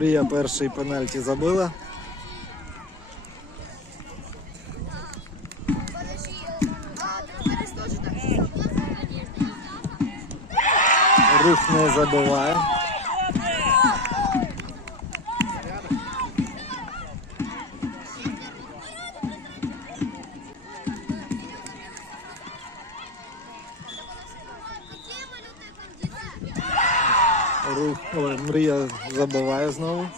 Мрія перший пенальті забила. Рух не забиває. Рух, ой, мрія забиває знову.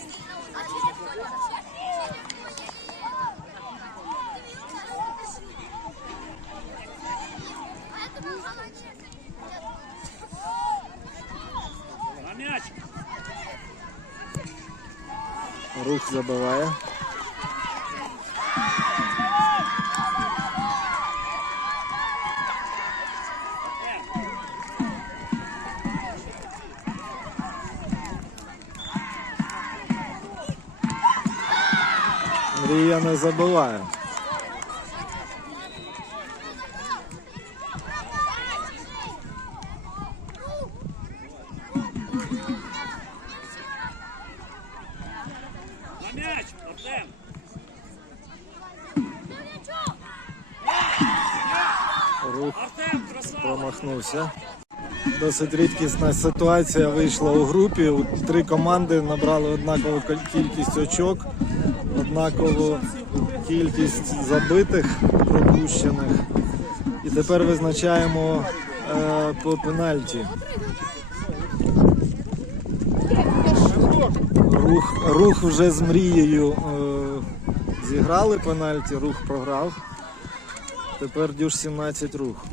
На м'яч. Рух забиває. Мрія не забиває. На Рух. Досить рідкісна ситуація вийшла у групі. Три команди набрали однакову кількість очок, однакову кількість забитих, пропущених. І тепер визначаємо е, по пенальті. Рух, рух вже з мрією е, зіграли пенальті, рух програв. Тепер дюж 17 рух.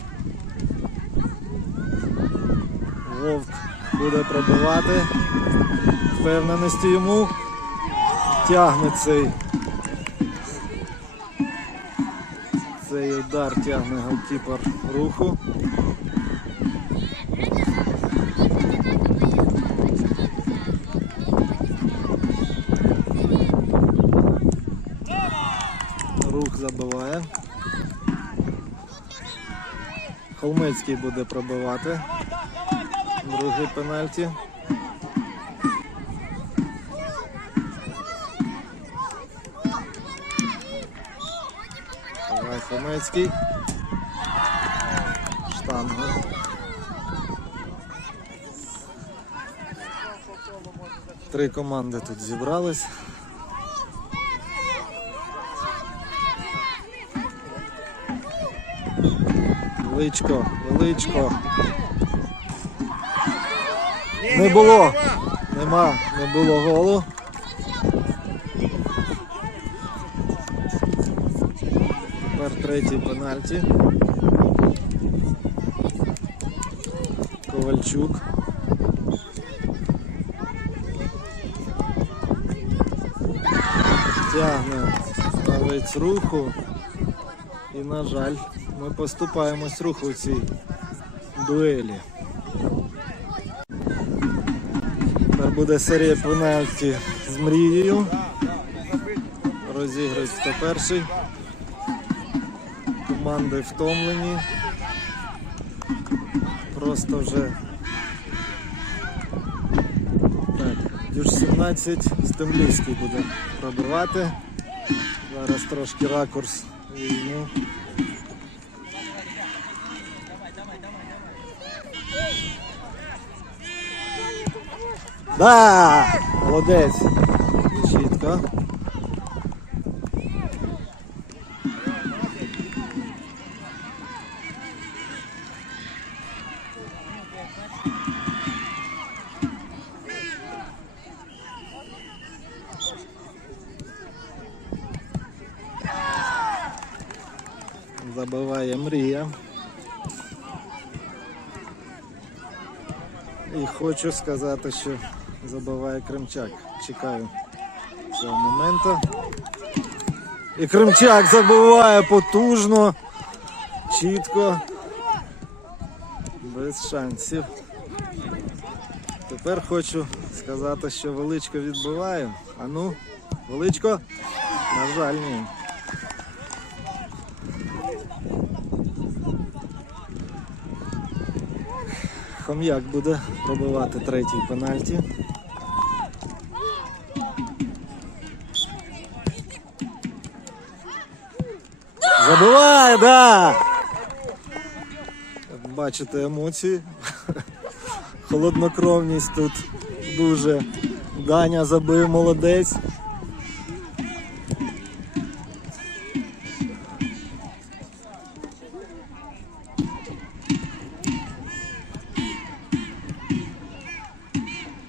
Вовк буде пробивати. Впевненості йому. Тягне цей. Цей удар тягне голкіпер руху. Рух забиває. Холмецький буде пробивати. Другий пенальті. Давай Холмецький. Штанга. Три команди тут зібрались. Величко, величко. Не було. Нема, не було голу. Тепер третій пенальті. Ковальчук. Тягне ставець руху. І, на жаль, ми поступаємось руху в цій дуелі. Тепер буде серія пенальті з мрією. Розіграють хто перший. Команди втомлені. Просто вже так, дюж 17 Стемлівський буде пробивати. Зараз трошки ракурс візьму. Да! Молодець. Чітко. Забиває мрія. І хочу сказати, що забиває Кримчак. Чекаю цього моменту. І Кримчак забиває потужно, чітко, без шансів. Тепер хочу сказати, що величко відбиваю. А ну, величко, на жаль, ні. Хом'як буде пробивати третій пенальті. Забиває, да! Бачите емоції. Холоднокровність тут дуже. Даня забив молодець.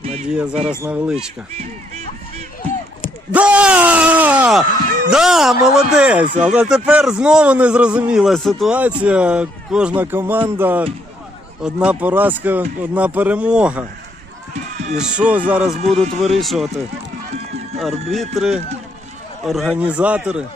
Надія зараз невеличка. Да! Да, молодець! Але тепер знову незрозуміла ситуація. Кожна команда, одна поразка, одна перемога. І що зараз будуть вирішувати? Арбітри, організатори.